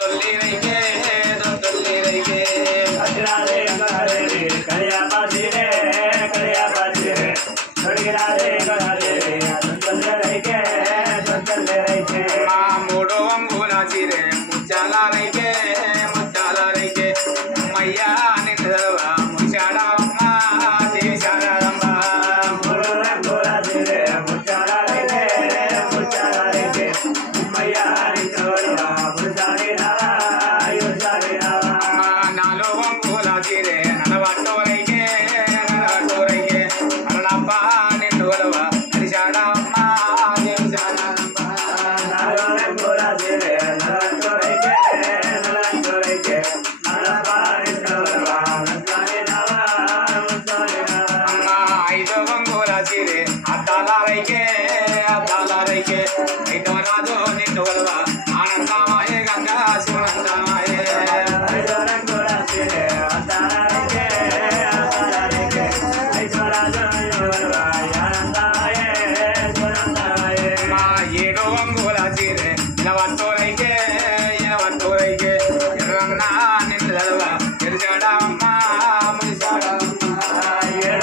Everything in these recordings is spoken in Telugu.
சொல்லி வைங்க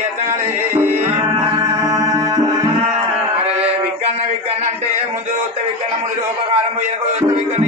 ఎత్తగాలి విగ్గన్న విగ్గన్న అంటే ముందు చూస్తే విగ్గన్న ముందు ఉపకారం వెనుక చూస్తే విగ్గన్న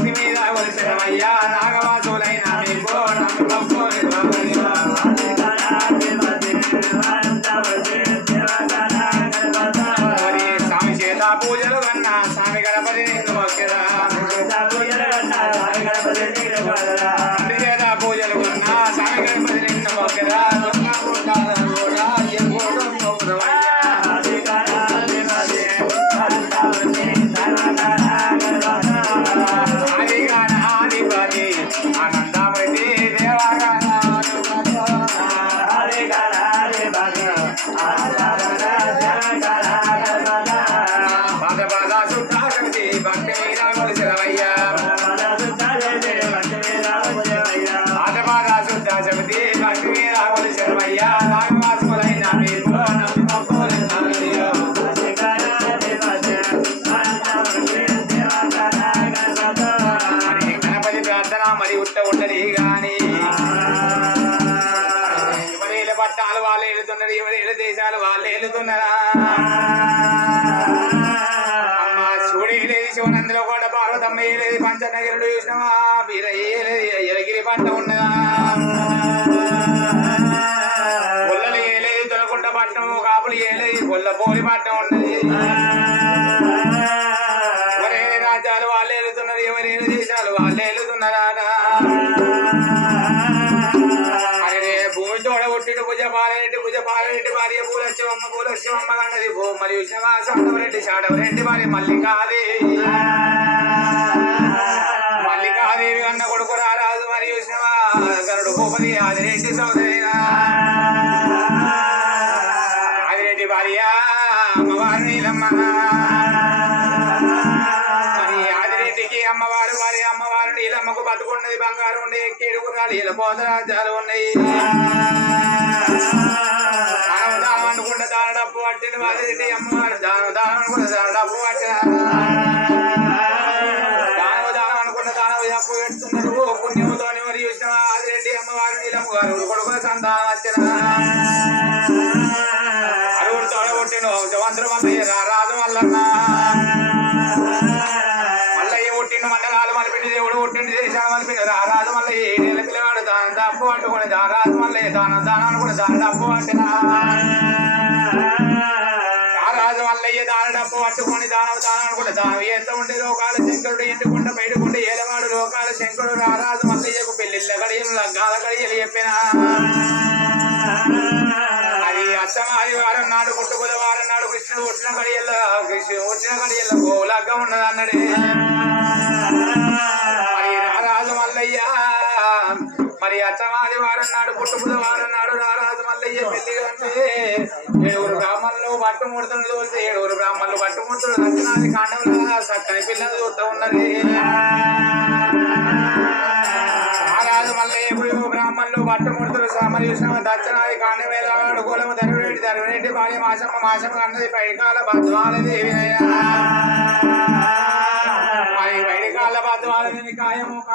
రాత్రి మీద వలసరమయ్యా నాగవాసులైన మీకు నమ్మకం స్వామి చేత పూజలు కన్నా స్వామి గణపతి నిన్ను మొక్కరా పూజలు కన్నా స్వామి గణపతి నిన్ను మొక్కరా మరి ఉట్ట ఉండని గాని. ఎవరేళ్ళ పట్టాలు వాళ్ళు వెళుతున్నారు ఎవరేళ్ళ దేశాలు వాళ్ళు వెళుతున్నారా అమ్మ శివుడేలేది శివనందులో కూడా పార్వతమ్మ ఏలేదు పంచనగిరుడు చూసినవా? వీర ఏలేదు ఎలగిరి పంట ఉన్నదా? పుల్లలు ఏలేది తొలకుంట పట్టణం కాపులు ఏలేదు పుల్ల పోలి పట్టణం ఉన్నది. మరియు శాడవరెడ్డి శాడవరెడ్డి వారి మల్లికాదేవి. మల్లికాదేవి అన్న కొడుకు రారాజు మరియు గరుడు భూపతి ఆదిరెడ్డి సోదరి. ఆదిరెడ్డి భార్య అమ్మవారు నీలమ్మ. మరి ఆదిరెడ్డికి అమ్మవారు వారి అమ్మవారు నీలమ్మకు బతుకున్నది బంగారు ఉండే కేడుకురాలు ఇలా పోతరాజాలు ఉన్నాయి. పట్టిన ఆదిరెడ్డి అమ్మ దానం దానం అనుకుంటే దాన డబ్బు పట్టిన దానం దానం అనుకున్న దానం అప్పు పెడుతున్నారు పుణ్యముతోని మరి చూసిన ఆదిరెడ్డి అమ్మవారు నీలమ్మ గారు. కొడుకుల సంతానం వచ్చిన అరుగురు తోడగొట్టిన వంశవంతుడు మల్లయ్య రారాజు మల్లన్న మల్లయ్య పుట్టిన మండలాలు మలిపిండి దేవుడు పుట్టింది దేశాలు మలిపిండి. రారాజు మల్లయ్య ఏడేళ్ళ పిల్లవాడు దాని డప్పు పట్టుకుని దారాజు మల్లయ్య దాన దానాన్ని కూడా దాని డప్పు పట్టిన. దానాన్ని కూడా దానం చేస్తూ ఉండే లోకాల శంకరుడు ఎండుకుంట బయటకుంటే ఏలవాడు లోకాల శంకరుడు రారాజు మల్లయ్యకు పెళ్లిళ్ళ గడియలు లగ్గాల గడియలు చెప్పిన అది అష్టమాది వారం నాడు పుట్టు బుధవారం నాడు కృష్ణుడు పుట్టిన గడియల్లో కృష్ణుడు పుట్టిన గడియల్లో గోలగ్గా ఉన్నది మరి అచ్చమాది వారన్నాడు నాడు వారన్నాడు రారాజు మల్లయ్య పెళ్ళి అంటే ఏడుగురు బ్రాహ్మణులు పట్టు ముడుతులు చూస్తే ఏడుగురు బ్రాహ్మణులు పట్టు ముడుతులు దక్షిణాది కాండంలో చక్కని పిల్లలు చూస్తూ ఉన్నది. మహారాజు మల్లయ్య బ్రాహ్మణులు పట్టు ముడుతులు సామరి చూసిన దక్షిణాది కాండవేల అడుగులము ధరవేటి ధనువేటి భార్య మాసమ్మ మాసమ్మ అన్నది పైకాల భద్వాల దేవి అయ్యా.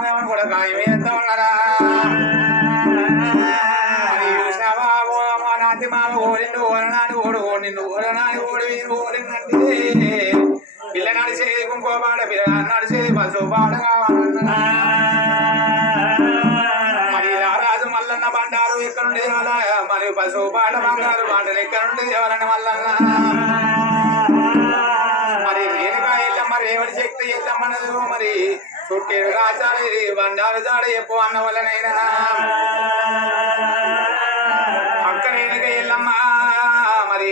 కాయము కూడా కాయం ఎంత ఉన్నారా మరి మామ ఓడిండు ఓరనాడు ఓడు ఓడిండు ఓరనాడు ఓడి వీరు ఓడిందంటే పిల్లనాడు చేయి కుంకో కావాలన్నా మరి రారాజు మల్లన్న బండారు ఎక్కడ మరి పశువు పాట బంగారు పాటలు ఎక్కడ నుండి దేవాలని ఎల్లమ్మ రేవడి శక్తి ఎల్లమ్మనదు మరి చుట్టేరు రాచారి బండారు జాడ చెప్పు అన్న వల్లనైనా అక్క రేణుక మరి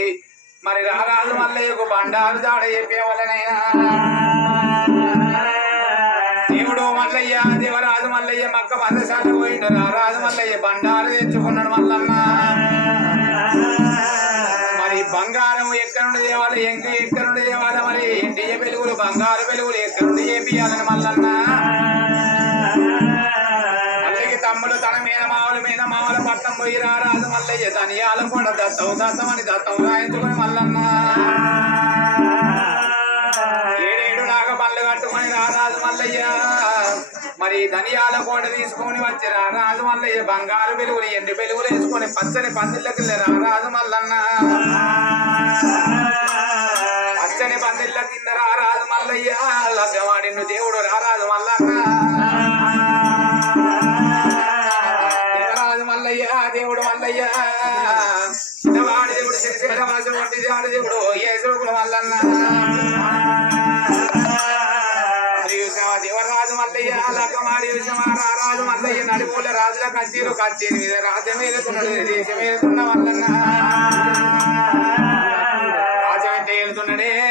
మరి రారాజు మల్లయ్యకు బండారు జాడ చెప్పే వల్లనైనా దేవుడు మల్లయ్య దేవరాజు మల్లయ్య మక్క మందశాల పోయిండు. రారాజు మల్లయ్య బండారు తెచ్చుకున్నాడు మల్లన్న. బంగారము ఎక్కడ నుండి తేవాలి ఎంక ఎక్కడ నుండి తేవాలి మరి? ఎండియ వెలుగులు బంగారు వెలుగులు ఎక్కడ నుండి చేపియాలని మల్లన్న? మళ్ళీ తమ్ముడు తన మీద మావుల మీద మామల పట్టం పోయి రారాదు మల్లయ్య. ధనియాలు కూడా దత్తం దత్తం అని దత్తం రాయించుకుని మల్లన్న. ఏడేడు నాగ పళ్ళు కట్టుకొని రారాదు మల్లయ్య. మరి ధనియాల కోట తీసుకొని వచ్చి రారాజు మల్లయ్య. బంగారు వెలుగులు ఎండు వెలుగులు వేసుకొని పచ్చని పందిళ్ళకి రారాజు మల్లన్న. అచ్చని పందిళ్ళ కింద రారాజు మల్లయ్య. లగ్గవాడిను దేవుడు రారాజు మల్లన్న దేవరాజు మల్లయ్య దేవుడు మల్లయ్య. చిన్నవాడి దేవుడు శ్రీశైలవాసు వంటి దేవుడు దేవుడు యేసుడు మల్లన్న. చూసావా దేవరాజు మల్లయ్య లగ్గమాడి చూసావా రారాజు మల్లయ్య. నడిపూల రాజుల కచ్చీరు కచ్చేది మీద రాజ్యం వెళ్తున్నాడు దేశం వెళ్తున్న మల్లన్న. రాజ్యం